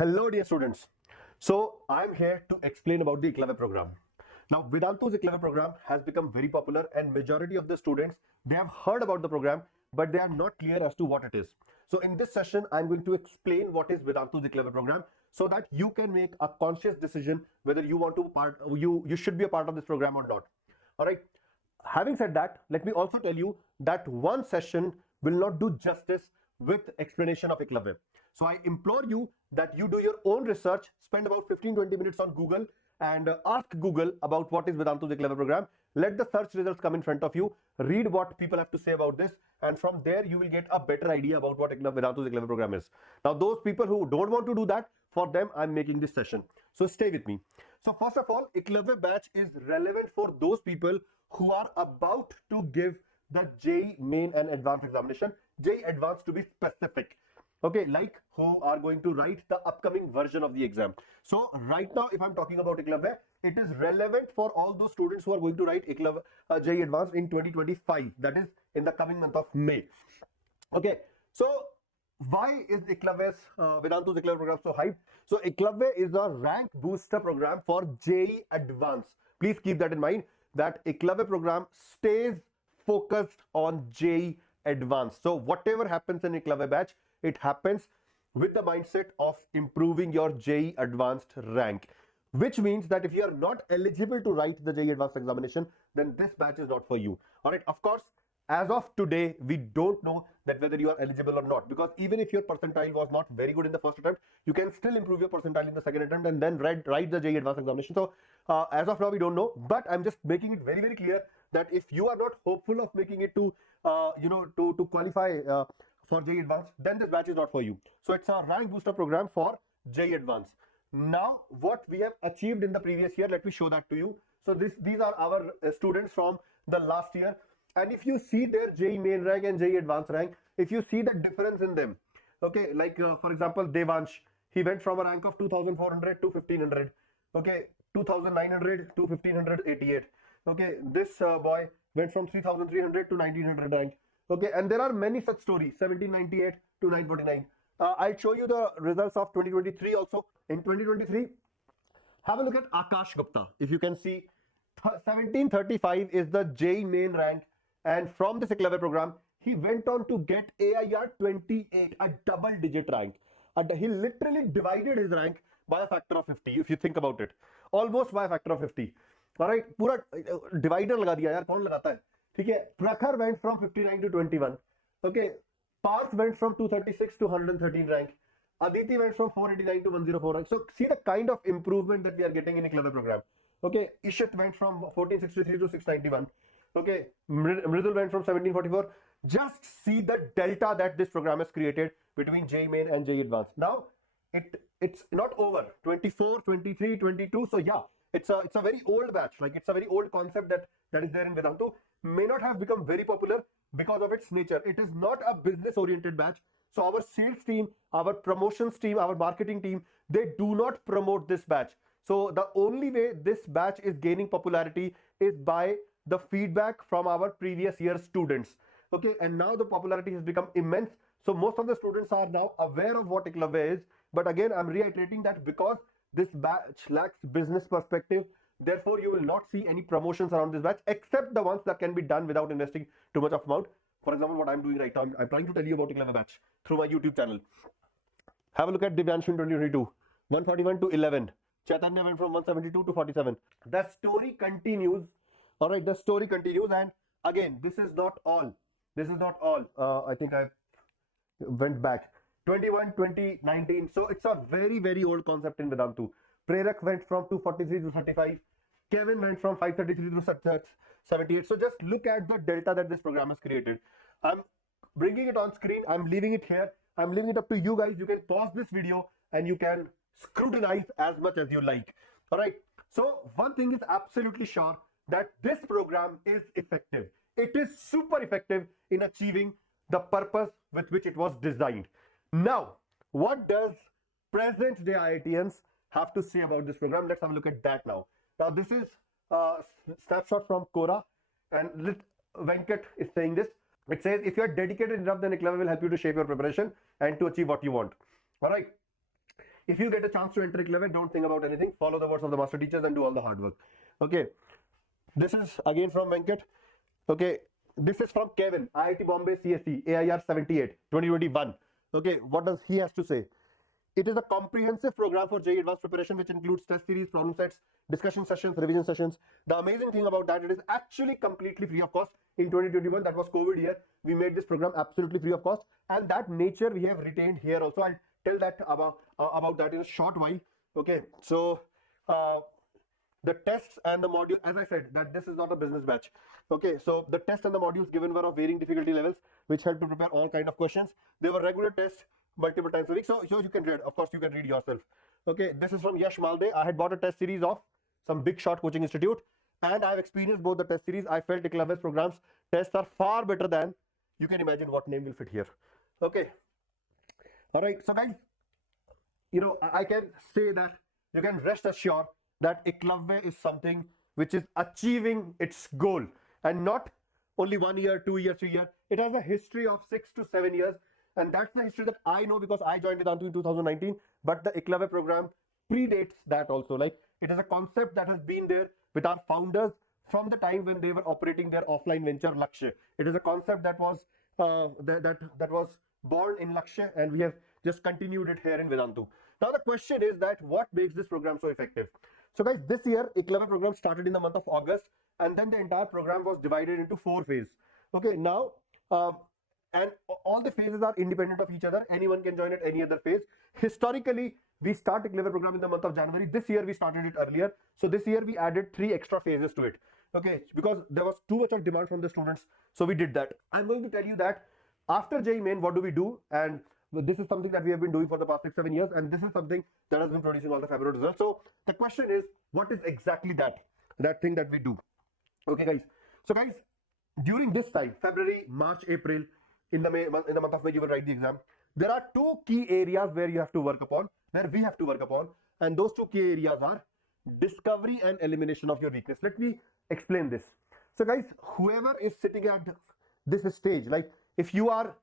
Hello dear students. So I'm here to explain about the Eklavya program. Now Vedantu's Eklavya program has become very popular and majority of the students, they have heard about the program but they are not clear as to what it is. So in this session I'm going to explain what is Vedantu's Eklavya program so that you can make a conscious decision whether you want to you should be a part of this program or not. All right. Having said that, let me also tell you that one session will not do justice with explanation of Eklavya. So I implore you that you do your own research, spend about 15-20 minutes on Google and ask Google about what is Vedantu's Eklavya program. Let the search results come in front of you, read what people have to say about this, and from there you will get a better idea about what Vedantu's Eklavya program is. Now those people who don't want to do that, for them I'm making this session. So stay with me. So first of all, Eklavya Batch is relevant for those people who are about to give the JEE Main and Advanced examination, JEE Advanced to be specific. Okay, like who are going to write the upcoming version of the exam. So right now, if I'm talking about Eklavya, it is relevant for all those students who are going to write Eklavya JEE Advanced in 2025. That is in the coming month of May. Okay, so why is Eklavya's Vedantu's Eklavya program so hyped? So Eklavya is a rank booster program for JEE Advanced. Please keep that in mind that Eklavya program stays focused on JEE Advanced. So whatever happens in Eklavya batch, it happens with the mindset of improving your JEE Advanced rank, which means that if you are not eligible to write the JEE Advanced examination, then this batch is not for you. All right, of course, as of today, we don't know that whether you are eligible or not, because even if your percentile was not very good in the first attempt, you can still improve your percentile in the second attempt and then write the JEE Advanced examination. So as of now, we don't know, but I'm just making it very, very clear that if you are not hopeful of making it to, to qualify for JEE Advanced, then this batch is not for you. So it's a rank booster program for JEE Advanced. Now, what we have achieved in the previous year, let me show that to you. So these are our students from the last year. And if you see their JEE Main rank and JEE Advanced rank, if you see the difference in them, okay, like for example, Devansh, he went from a rank of 2400 to 1500, okay, 2900 to 1588, okay, this boy went from 3300 to 1900 rank, okay, and there are many such stories, 1798 to 949. I'll show you the results of 2023 also. In 2023, have a look at Akash Gupta. If you can see, 1735 is the JEE Main rank, and from this Eklavya program, he went on to get AIR 28, a double-digit rank. He literally divided his rank by a factor of 50, if you think about it. Almost by a factor of 50. All right, पूरा divider लगा दिया यार, कौन लगाता है? ठीक है, Prakhar went from 59 to 21. Okay, Parth went from 236 to 113 rank. Aditi went from 489 to 104 rank. So see the kind of improvement that we are getting in Eklavya program. Okay, Ishit went from 1463 to 691. Okay, Mridul went from 1744. Just see the delta that this program has created between JEE Main and JEE Advanced. Now, it's not over. 24, 23, 22. So yeah, it's a very old batch. Like it's a very old concept that is there in Vedantu. May not have become very popular because of its nature. It is not a business-oriented batch. So our sales team, our promotions team, our marketing team, they do not promote this batch. So the only way this batch is gaining popularity is by the feedback from our previous year students. Okay, and now the popularity has become immense. So most of the students are now aware of what Eklavya is. But again, I'm reiterating that because this batch lacks business perspective, therefore you will not see any promotions around this batch, except the ones that can be done without investing too much of amount. For example, what I'm doing right now, I'm trying to tell you about Eklavya batch through my YouTube channel. Have a look at Divyanshu in 2022, 141 to 11. Chaitanya went from 172 to 47. The story continues. All right, the story continues, and again, this is not all. This is not all. I think I went back. 21, 20, 19. So it's a very, very old concept in Vedantu. Prerak went from 243 to 35. Kevin went from 533 to 78. So just look at the delta that this program has created. I'm bringing it on screen. I'm leaving it here. I'm leaving it up to you guys. You can pause this video and you can scrutinize as much as you like. All right. So one thing is absolutely sure, that this program is effective. It is super effective in achieving the purpose with which it was designed. Now, what does present day IITians have to say about this program? Let's have a look at that now. Now, this is a snapshot from Quora, and Venkat is saying this. It says, if you are dedicated enough, then Eklavya will help you to shape your preparation and to achieve what you want. All right. If you get a chance to enter Eklavya, don't think about anything. Follow the words of the master teachers and do all the hard work. Okay. This is again from Venkat. Okay. This is from Kevin, IIT Bombay CSE, AIR 78, 2021. Okay. What does he has to say? It is a comprehensive program for JEE Advanced preparation, which includes test series, problem sets, discussion sessions, revision sessions. The amazing thing about that, it is actually completely free of cost. In 2021, that was COVID year, we made this program absolutely free of cost, and that nature we have retained here also. I'll tell that about that in a short while. Okay, so the tests and the module, as I said, that this is not a business batch. Okay, so the tests and the modules given were of varying difficulty levels, which helped to prepare all kind of questions. They were regular tests multiple times a week, so you can read. Of course, you can read yourself. Okay, this is from Yash Malde. I had bought a test series of some big shot coaching institute, and I've experienced both the test series. I felt Eklavya's programs tests are far better than, you can imagine what name will fit here. Okay, all right. So guys, you know, I can say that you can rest assured that Eklavya is something which is achieving its goal, and not only 1 year, 2 years, 3 years. It has a history of 6 to 7 years. And that's the history that I know, because I joined Vedantu in 2019, but the Eklavya program predates that also. Like, it is a concept that has been there with our founders from the time when they were operating their offline venture Lakshya. It is a concept that was that was born in Lakshya, and we have just continued it here in Vedantu. Now the question is that what makes this program so effective? So guys, this year Eklavya program started in the month of August, and then the entire program was divided into 4 phases. Okay, now and all the phases are independent of each other. Anyone can join at any other phase. Historically, we start Eklavya program in the month of January. This year we started it earlier. So this year we added 3 extra phases to it. Okay, because there was too much of demand from the students. So we did that. I'm going to tell you that after JEE Main, what do we do? And this is something that we have been doing for the past 6-7 years. And this is something that has been producing all the fabulous results. So the question is, what is exactly that thing that we do? Okay, guys. So guys, during this time, February, March, April, in the month of May, you will write the exam. There are 2 key areas where you have to work upon, where we have to work upon, and those 2 key areas are discovery and elimination of your weakness. Let me explain this. So guys, whoever is sitting at this stage, like if you are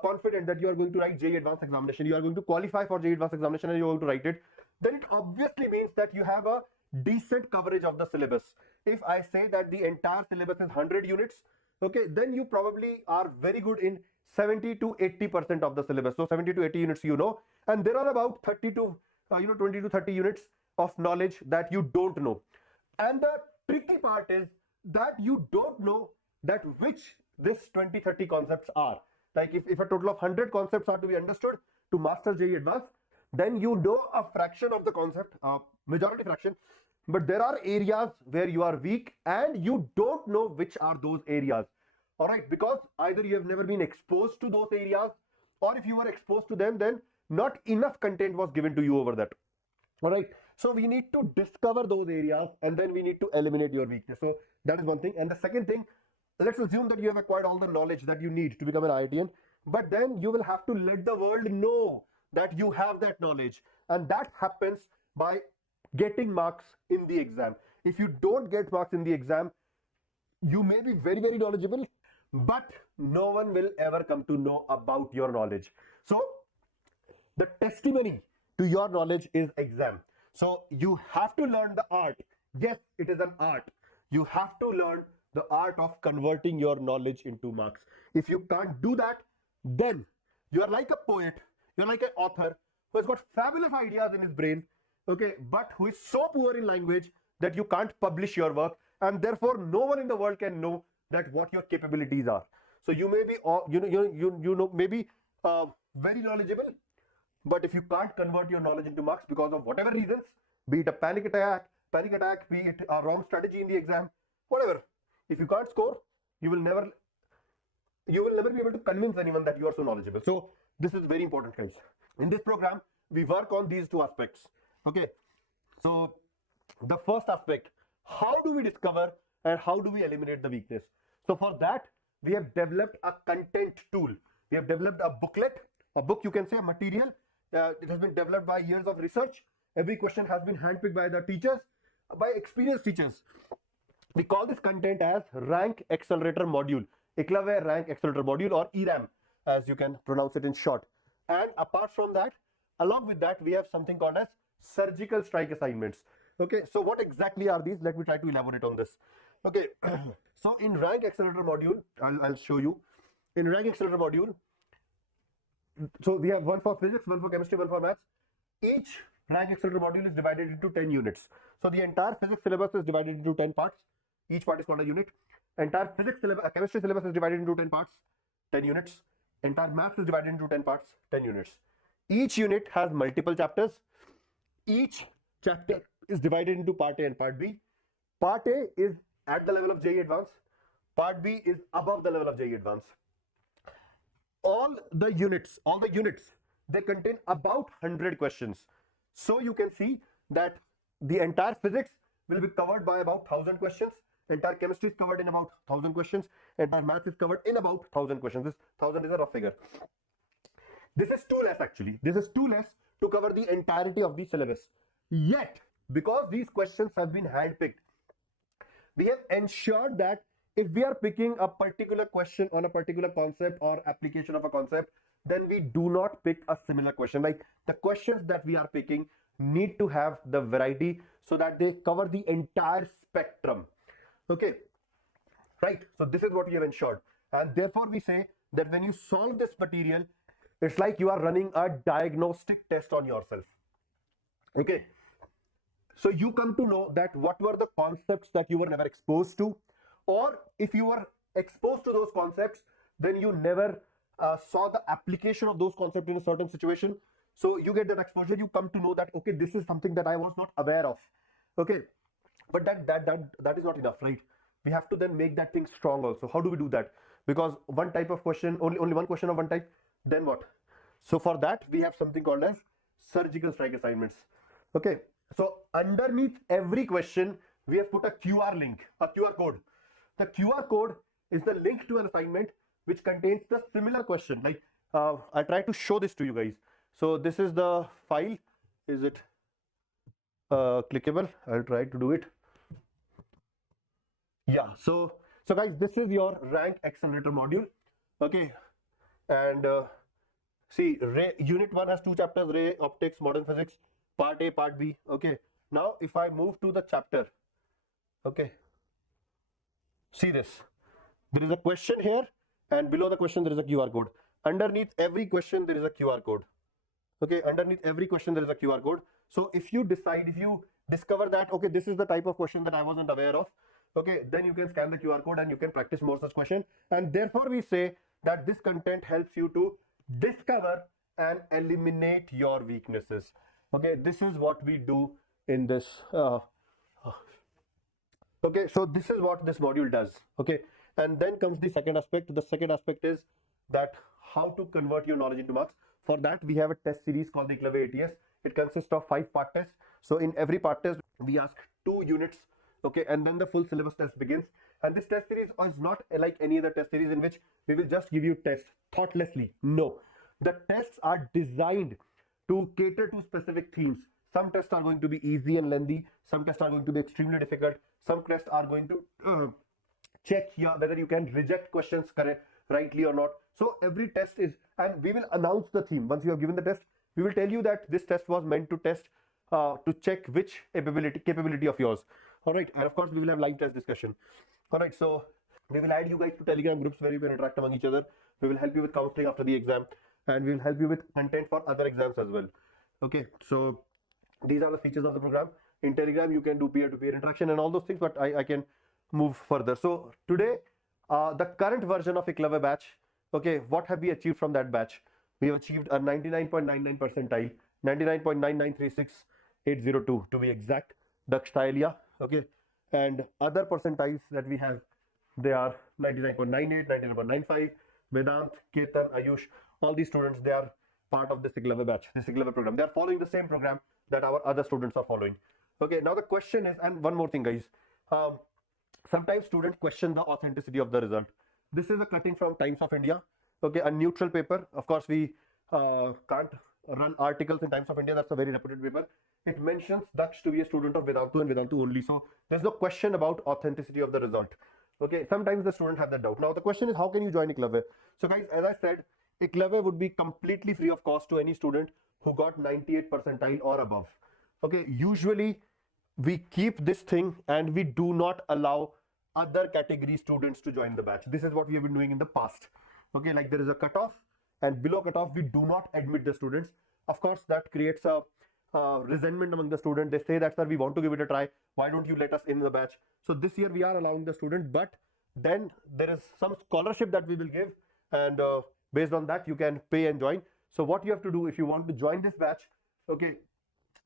confident that you are going to write JEE Advanced examination, you are going to qualify for JEE Advanced examination, and you are going to write it, then it obviously means that you have a decent coverage of the syllabus. If I say that the entire syllabus is 100 units, okay, then you probably are very good in 70 to 80% of the syllabus. So 70 to 80 units, you know, and there are about 30 to 20 to 30 units of knowledge that you don't know. And the tricky part is that you don't know that which this 20-30 concepts are. Like if a total of 100 concepts are to be understood to master JEE Advanced, then you know a fraction of the concept, majority fraction. But there are areas where you are weak and you don't know which are those areas. All right, because either you have never been exposed to those areas, or if you were exposed to them, then not enough content was given to you over that. All right, so we need to discover those areas, and then we need to eliminate your weakness. So that is one thing. And the second thing, let's assume that you have acquired all the knowledge that you need to become an IITian, but then you will have to let the world know that you have that knowledge, and that happens by getting marks in the exam. If you don't get marks in the exam, you may be very, very knowledgeable, but no one will ever come to know about your knowledge. So the testimony to your knowledge is exam. So you have to learn the art. Yes, it is an art. You have to learn the art of converting your knowledge into marks. If you can't do that, then you are like a poet, you're like an author who has got fabulous ideas in his brain, okay, but who is so poor in language that you can't publish your work, and therefore no one in the world can know that what your capabilities are. So you may be maybe very knowledgeable, but if you can't convert your knowledge into marks because of whatever reasons, be it a panic attack, be it a wrong strategy in the exam, whatever, if you can't score, you will never be able to convince anyone that you are so knowledgeable. So this is very important, guys. In this program, we work on these 2 aspects. Okay, so the first aspect, how do we discover and how do we eliminate the weakness? So for that, we have developed a content tool. We have developed a booklet, a book, you can say, a material. It has been developed by years of research. Every question has been handpicked by the teachers, by experienced teachers. We call this content as Rank Accelerator Module, Eklavya Rank Accelerator Module, or ERAM, as you can pronounce it in short. And apart from that, Along with that, we have something called as surgical strike assignments. Okay, so what exactly are these? Let me try to elaborate on this. Okay, so in rank accelerator module, I'll show you. In rank accelerator module, so we have one for physics, one for chemistry, one for maths. Each rank accelerator module is divided into 10 units. So the entire physics syllabus is divided into 10 parts. Each part is called a unit. Entire physics syllabus, chemistry syllabus is divided into 10 parts, 10 units. Entire maths is divided into 10 parts, 10 units. Each unit has multiple chapters. Each chapter is divided into part A and part B. Part A is at the level of JEE Advanced. Part B is above the level of JEE Advanced. All the units, they contain about 100 questions. So you can see that the entire physics will be covered by about 1000 questions. Entire chemistry is covered in about 1000 questions. Entire math is covered in about 1000 questions. This 1000 is a rough figure. This is too less actually. This is too less to cover the entirety of the syllabus. Yet, because these questions have been handpicked, we have ensured that if we are picking a particular question on a particular concept or application of a concept, then we do not pick a similar question. Like the questions that we are picking need to have the variety so that they cover the entire spectrum. Okay, right? So this is what we have ensured. And therefore we say that when you solve this material, it's like you are running a diagnostic test on yourself. Okay. So you come to know that what were the concepts that you were never exposed to, or if you were exposed to those concepts, then you never saw the application of those concepts in a certain situation. So you get that exposure, you come to know that, okay, this is something that I was not aware of. Okay, but that is not enough, right? We have to then make that thing strong also. How do we do that? Because one type of question, only one question of one type, then what? So for that, we have something called as surgical strike assignments. Okay, so underneath every question, we have put a QR link, a QR code. The QR code is the link to an assignment which contains the similar question. Like I try to show this to you guys. So this is the file. Is it clickable? I'll try to do it. Yeah. So guys, this is your rank accelerator module. Okay, and see, unit 1 has 2 chapters: ray, optics, modern physics, part A, part B. Okay, now if I move to the chapter, okay, see this, there is a question here, and below the question there is a QR code. Underneath every question there is a QR code. Okay, underneath every question there is a QR code. So if you discover that, okay, this is the type of question that I wasn't aware of, okay, then you can scan the QR code and you can practice more such questions. And therefore we say that this content helps you to discover and eliminate your weaknesses. Okay, this is what we do in this. Okay, so this is what this module does. Okay, and then comes the second aspect. The second aspect is that how to convert your knowledge into marks. For that, we have a test series called the Eklavya ATS. It consists of 5 part tests. So in every part test, we ask 2 units. Okay, and then the full syllabus test begins. And this test series is not like any other test series in which we will just give you tests thoughtlessly. No, the tests are designed to cater to specific themes. Some tests are going to be easy and lengthy. Some tests are going to be extremely difficult. Some tests are going to check whether you can reject questions rightly or not. So every test is, and we will announce the theme. Once you have given the test, we will tell you that this test was meant to test, to check which capability of yours. All right, and of course we will have live test discussion. All right, so we will add you guys to Telegram groups where you can interact among each other. We will help you with counseling after the exam, and we will help you with content for other exams as well. Okay, so these are the features of the program. In Telegram, you can do peer-to-peer interaction and all those things, but I can move further. So today, the current version of Eklavya Batch, okay, what have we achieved from that batch? We have achieved a 99.99 percentile, 99.9936802 to be exact, Dakshtalia, okay, and other percentiles that we have, they are 99.98, 99.95, Vedant, Ketan, Ayush, all these students, they are part of this Eklavya Batch, this Eklavya program. They are following the same program that our other students are following. Okay, now the question is, and one more thing guys, sometimes students question the authenticity of the result. This is a cutting from Times of India, okay, a neutral paper. Of course, we can't run articles in Times of India, that's a very reputed paper. It mentions Daksh to be a student of Vedantu and Vedantu only, so there's no question about authenticity of the result. Okay, sometimes the student have that doubt. Now the question is, how can you join Eklavya? So guys, as I said, Eklavya would be completely free of cost to any student who got 98 percentile or above. Okay, usually we keep this thing and we do not allow other category students to join the batch. This is what we have been doing in the past. Okay, like there is a cutoff, and below cutoff we do not admit the students. Of course, that creates a resentment among the students. They say that, sir, we want to give it a try. Why don't you let us in the batch? So this year we are allowing the student, but then there is some scholarship that we will give, and based on that you can pay and join. So what you have to do if you want to join this batch, okay,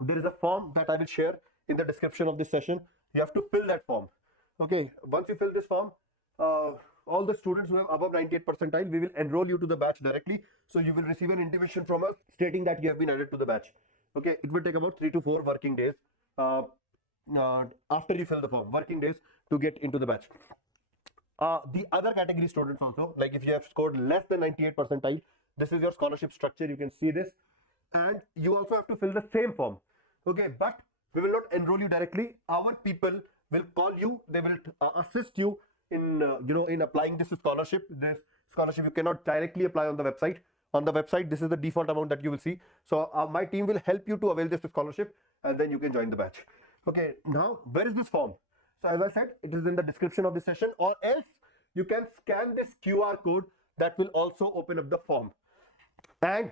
there is a form that I will share in the description of this session. You have to fill that form. Okay, once you fill this form, all the students who have above 98 percentile, we will enroll you to the batch directly. So you will receive an intimation from us stating that you have been added to the batch. Okay, it will take about 3 to 4 working days after you fill the form, working days to get into the batch. The other category students also, like if you have scored less than 98 percentile, this is your scholarship structure. You can see this, and you also have to fill the same form. Okay, but we will not enroll you directly. Our people will call you. They will assist you in in applying this scholarship. This scholarship you cannot directly apply on the website. On the website, this is the default amount that you will see. So my team will help you to avail this scholarship, and then you can join the batch. Okay, now where is this form? So as I said, it is in the description of this session, or else you can scan this QR code that will also open up the form. And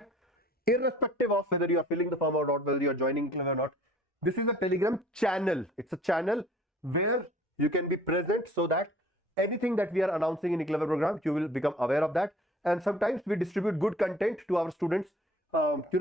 irrespective of whether you are filling the form or not, whether you are joining Eklavya or not, this is a Telegram channel. It's a channel where you can be present, so that anything that we are announcing in Eklavya program, you will become aware of that. And sometimes we distribute good content to our students.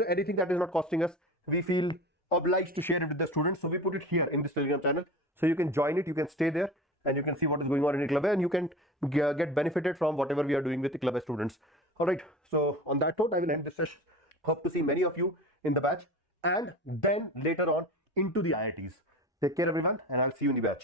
Anything that is not costing us, we feel obliged to share it with the students. So we put it here in this Telegram channel. So you can join it, you can stay there, and you can see what is going on in Eklavya, and you can get benefited from whatever we are doing with Eklavya students. All right. So on that note, I will end this session. Hope to see many of you in the batch, and then later on into the IITs. Take care, everyone, and I'll see you in the batch.